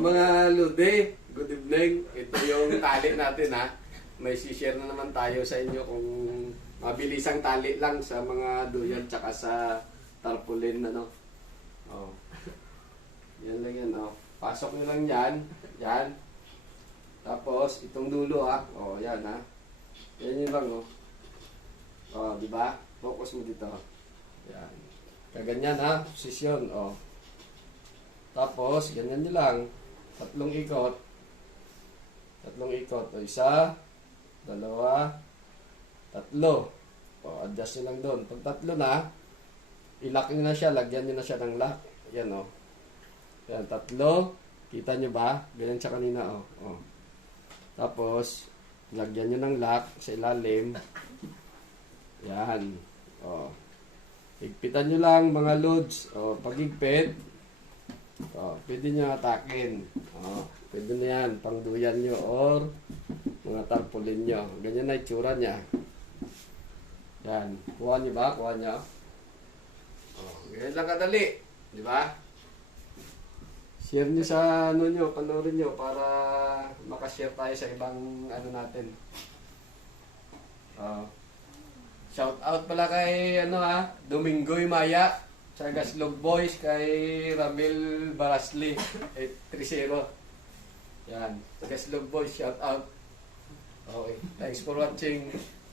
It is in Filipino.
Mga Lude, good evening. Ito yung tali natin ha. May share na naman tayo sa inyo kung mabilisang tali lang sa mga duyan tsaka sa tarpaulin ano. Oh. Yan lang yan oh. Pasok nyo lang yan. Yan. Tapos itong dulo ha. Oh, yan ha. Yan yun lang oh. Oh, di ba? Focus mo dito. Yan. Kaganyan ha, posisyon oh. Tapos, ganyan nyo lang. 3 ikot. 3 ikot. O, 1, 2, 3. O, adjust nyo lang doon. Pag 3 na, ilock nyo na siya. Lagyan nyo na siya ng lock. Yan, o. Yan, 3. Kita nyo ba? Ganyan siya kanina, o. O. Tapos, lagyan nyo ng lock sa ilalim. Yan. O. Higpitan nyo lang, mga loads. O, pag-higpit, pwede nyo atakin. Pwede na yan, pangduyan nyo or mga tarpaulin nyo. Ganyan na itsura niya. Yan. Kuha nyo ba? Kuha nyo. Ganyan lang kadali. Di ba? Share nyo sa ano nyo, panoorin nyo para makashare tayo sa ibang ano natin. Shout out pala kay ano Domingoy Maya. Sa Gaslog Boys kay Ramil Barasli 830. Yan. Sa Gaslog Boys, shout out. Okay. Thanks for watching.